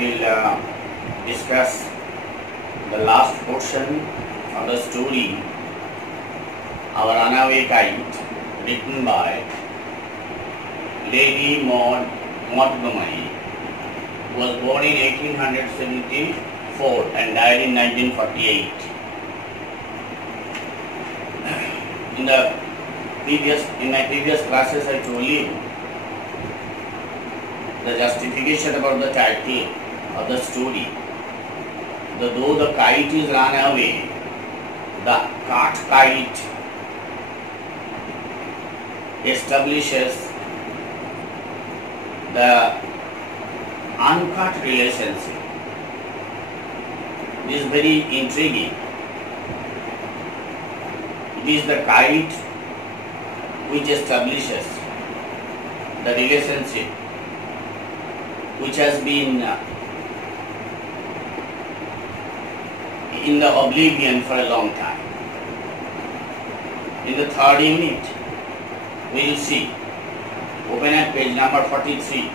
will discuss the last portion of the story, Our Runaway Kite, written by Lady Maud Montgomery, who was born in 1874 and died in 1948. In my previous classes, I told you the justification about the title of the story. Though the kite is run away, the cut kite establishes the uncut relationship. It is very intriguing. It is the kite which establishes the relationship which has been in the oblivion for a long time. In the third unit, we will see, open at page number 43.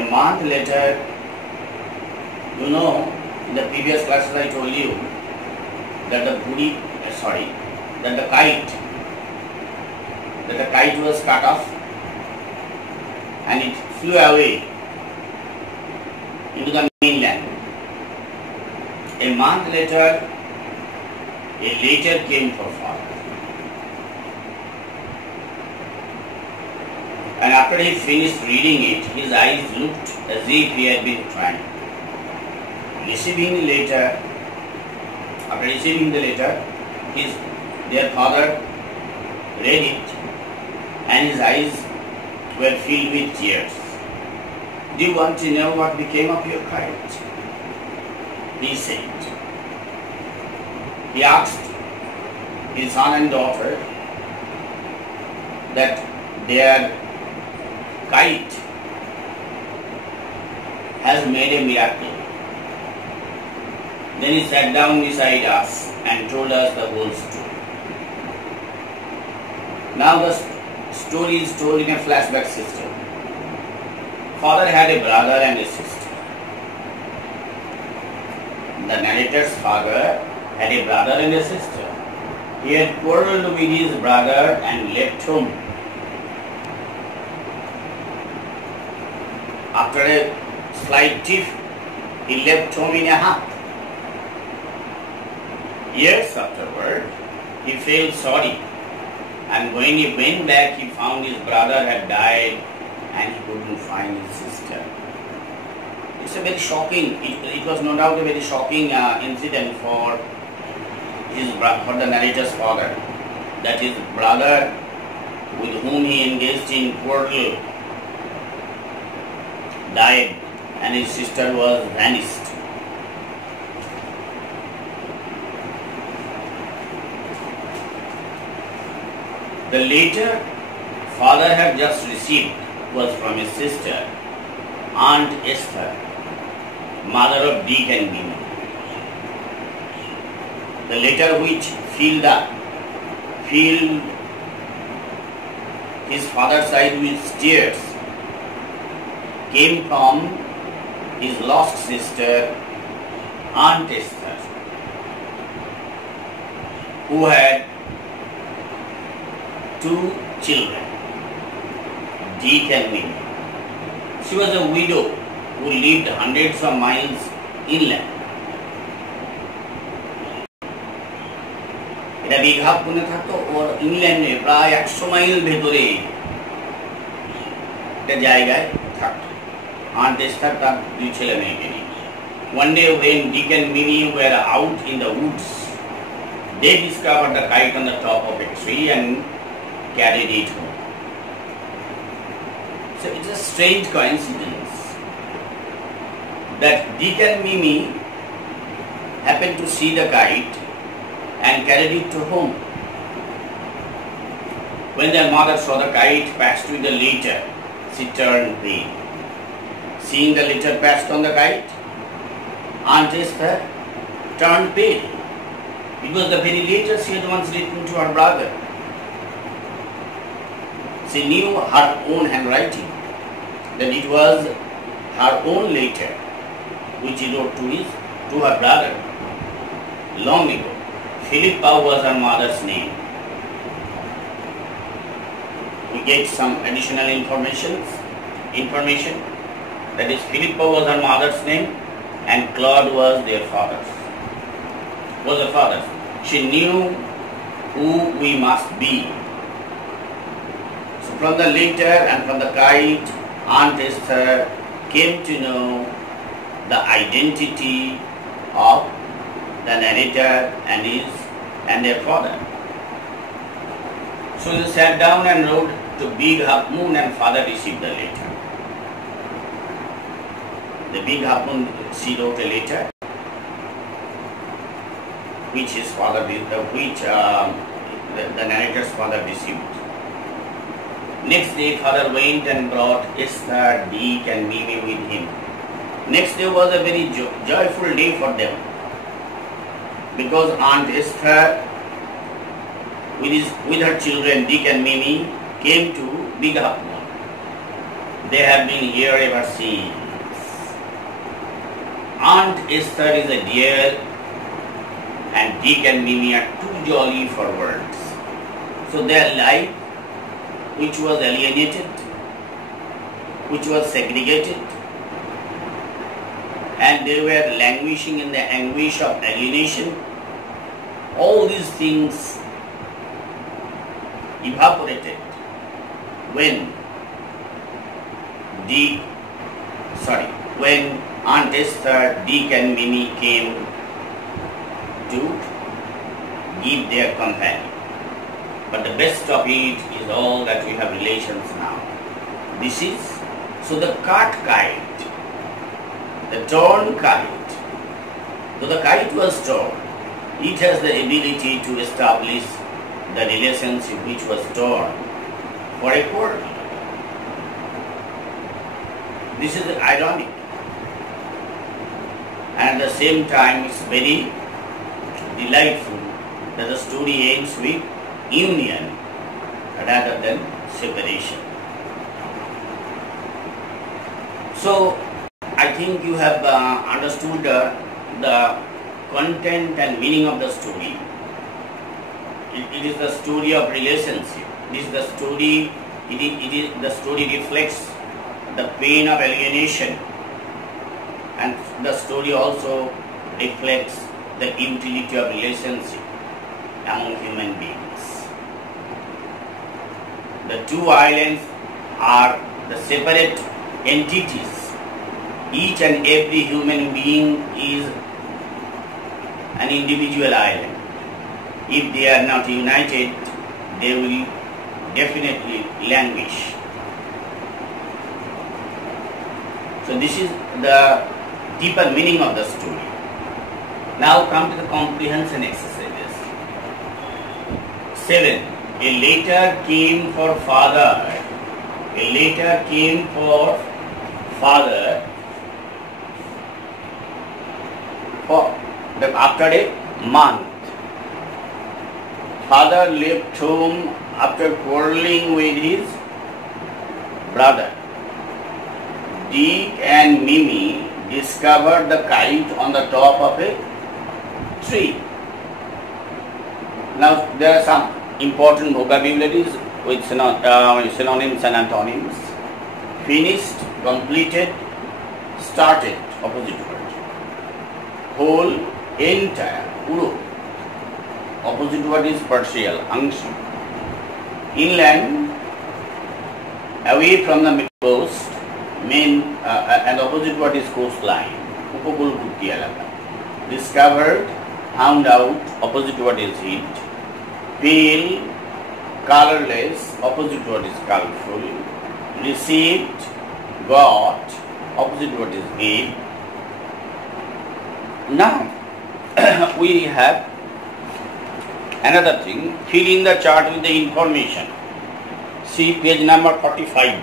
A month later, in the previous classes I told you that the kite was cut off and it flew away into the mainland. A month later, a letter came for father. And after he finished reading it, his eyes looked as if he had been crying. After receiving the letter, their father read it and his eyes were filled with tears. Do you want to know what became of your kite? He said. He asked his son and daughter that their kite has made a miracle. Then he sat down beside us and told us the whole story. Now the story is told in a flashback system. Father had a brother and a sister. The narrator's father had a brother and a sister. He had quarreled with his brother and left home. After a slight tiff, he left home in a huff. Years afterward, he felt sorry, and when he went back, he found his brother had died and he couldn't find his sister. It's a very shocking, it was no doubt a very shocking incident for the narrator's father, that his brother with whom he engaged in quarrel died and his sister was vanished. The letter father had just received was from his sister, Aunt Esther, mother of Dick and Minnie. The letter which filled his father's eyes with tears came from his lost sister, Aunt Esther, who had 2 children, Dick and Minnie. She was a widow who lived hundreds of miles inland. এটা বিঘাপুনে থাকতো ওর ইংল্যান্ডে প্রায় 100 mile ভেতরে একটা জায়গায় থাকতো। Aunt Esther তার 2 ছেলে মেয়েকে নিয়ে। One day when Dick and Minnie were out in the woods, they discovered the kite on the top of a tree and carried it home. So it's a strange coincidence that Dick and Minnie happened to see the kite and carried it to home. When their mother saw the kite patched with the letter, she turned pale. Seeing the letter patched on the kite, Aunt Esther turned pale. It was the very letter she had once written to her brother. She knew her own handwriting, that it was her own letter, which he wrote to her brother long ago. Philippa was her mother's name. We get some additional information. That is, Philippa was her mother's name, and Claude was their father's. She knew who we must be. So from the letter and from the kite, Aunt Esther came to know the identity of the narrator and their father. So they sat down and wrote to Big Half Moon, and father received the letter. The Big Half Moon, she wrote a letter which his father, the narrator's father received. Next day, father went and brought Esther, Dick, and Mimi with him. Next day was a very joyful day for them, because Aunt Esther, with her children Dick and Mimi, came to Big Half Moon. They have been here ever since. Aunt Esther is a dear, and Dick and Mimi are too jolly for words. So their life, which was alienated, which was segregated, and they were languishing in the anguish of alienation, all these things evaporated when Aunt Esther, Dick and Mimi came to give their companion. But the best of it is all that we have relations now. This is, so the cut kite, the torn kite, though the kite was torn, it has the ability to establish the relationship which was torn for a quarrel. This is ironic. And at the same time, it's very delightful that the story ends with union rather than separation. So, I think you have understood the content and meaning of the story. It is the story of relationship. It is the story. The story reflects the pain of alienation, and the story also reflects the utility of relationship among human beings. The two islands are the separate entities. Each and every human being is an individual island. If they are not united, they will definitely languish. So this is the deeper meaning of the story. Now come to the comprehension exercises. 7. A letter came for father. A letter came for father after a month. Father left home after quarreling with his brother. Dick and Mimi discovered the kite on the top of a tree. Now there are some important vocabularies with synonyms and antonyms. Finished, completed, started, opposite word. Whole, entire, puro. Opposite word is partial, angshik. Inland, away from the coast, and opposite word is coastline. Upagulbukti elaka. Discovered, found out, opposite word is hid. Pale, colorless, opposite word is colorful. Received, got, opposite word is gave. Now, we have another thing. Fill in the chart with the information. See page number 45.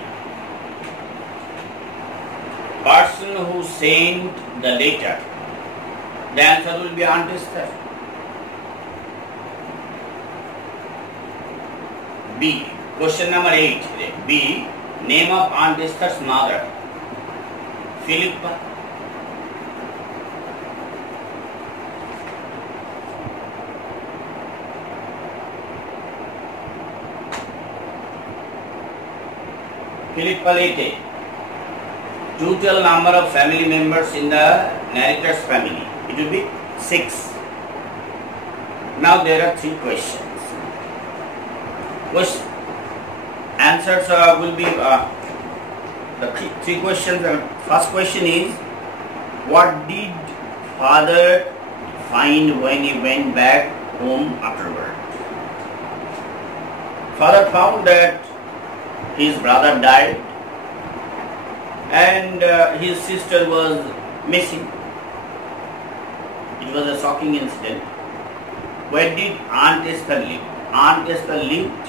Person who sent the letter. The answer will be Aunt Esther. B. Question number 8. B. Name of Aunt Esther's mother. Philippa. Philippa Leyte. Total number of family members in the narrator's family. It will be 6. Now there are 3 questions. Answers will be the 3 questions. First question is, what did father find when he went back home afterward? Father found that his brother died and his sister was missing. It was a shocking incident. Where did Aunt Esther live? Aunt Esther lived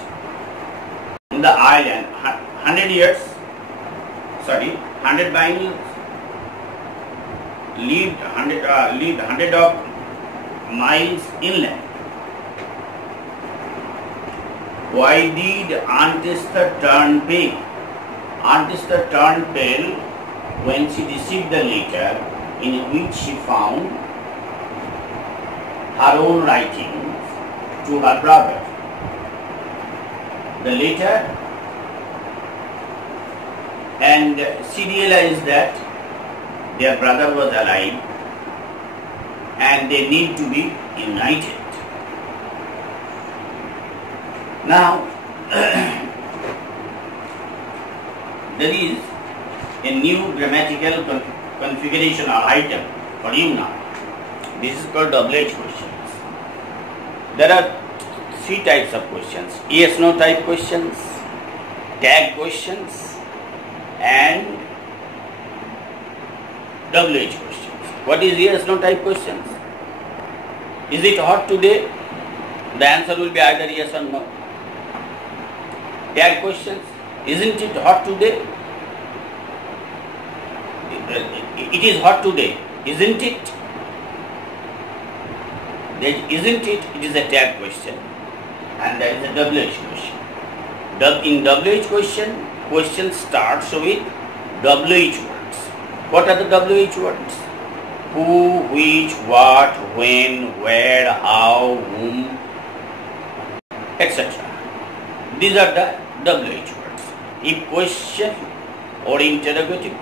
in the island 100 miles, lived 100 of miles inland. Why did Aunt Esther turn pale? Aunt Esther turned pale when she received the letter in which she found her own writings to her brother. The letter, and she realized that their brother was alive and they need to be united. Now, there is a new grammatical configuration or item for you now. This is called WH questions. There are 3 types of questions: yes, no type questions, tag questions, and WH questions. What is yes, no type questions? Is it hot today? The answer will be either yes or no. Tag questions: isn't it hot today? It is hot today, isn't it? Isn't it? It is a tag question, and that is a WH question. In WH question starts with WH words. What are the WH words? Who, which, what, when, where, how, whom, etc. These are the WH words. If question or interrogative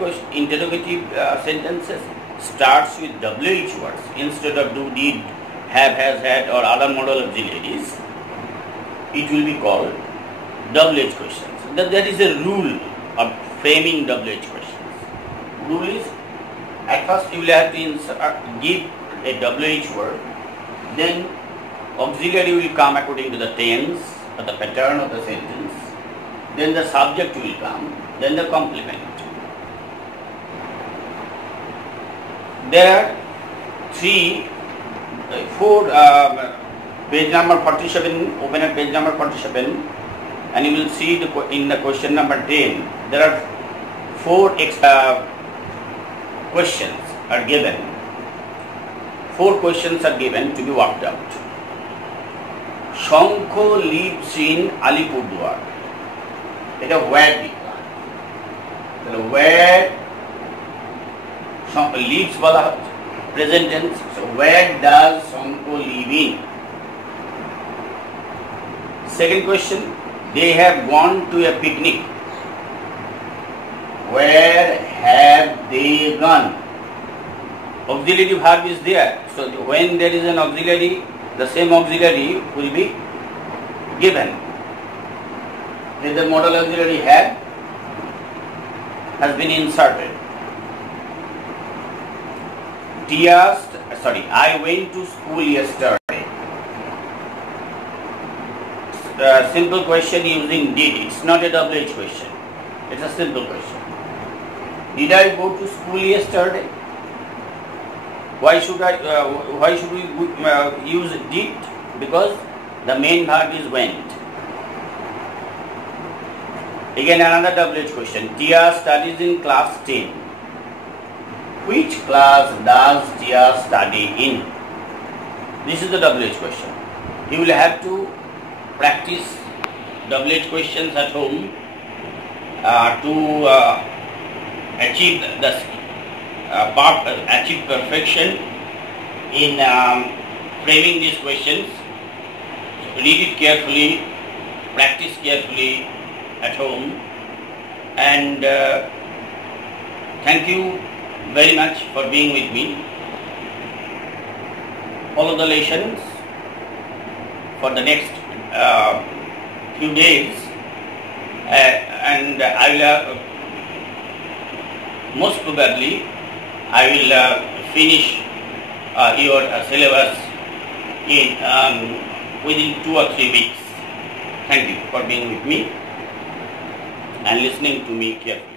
sentences starts with WH words instead of do, did, have, has, had, or other modal auxiliaries, it will be called WH questions. There is a rule of framing WH questions. Rule is, at first you will have to give a WH word, then auxiliary will come according to the tense or the pattern of the sentence, then the subject will come, then the complement. There are 4 page number 47, open at page number 47, and you will see in the question number 10, there are 4 questions are given. 4 questions are given to be worked out. Shankho lives in Alipurduar. It is where dikha. Where Shankho lives bala present tense. So where does Shankho live in? Second question, they have gone to a picnic. Where have they gone? Auxiliary verb is there. So when there is an auxiliary, the same auxiliary will be given. Then the modal auxiliary have has been inserted. I went to school yesterday. Simple question using did. It's not a WH question. It's a simple question. Did I go to school yesterday? Why should we use did? Because the main verb is went. Again another WH question. Tia studies in class 10. Which class does Tia study in? This is the WH question. You will have to practice WH questions at home to achieve achieve perfection in framing these questions. So read it carefully, practice carefully at home, and thank you very much for being with me. Follow the lessons for the next few days, and I will most probably I will finish your syllabus in within 2 or 3 weeks. Thank you for being with me and listening to me carefully.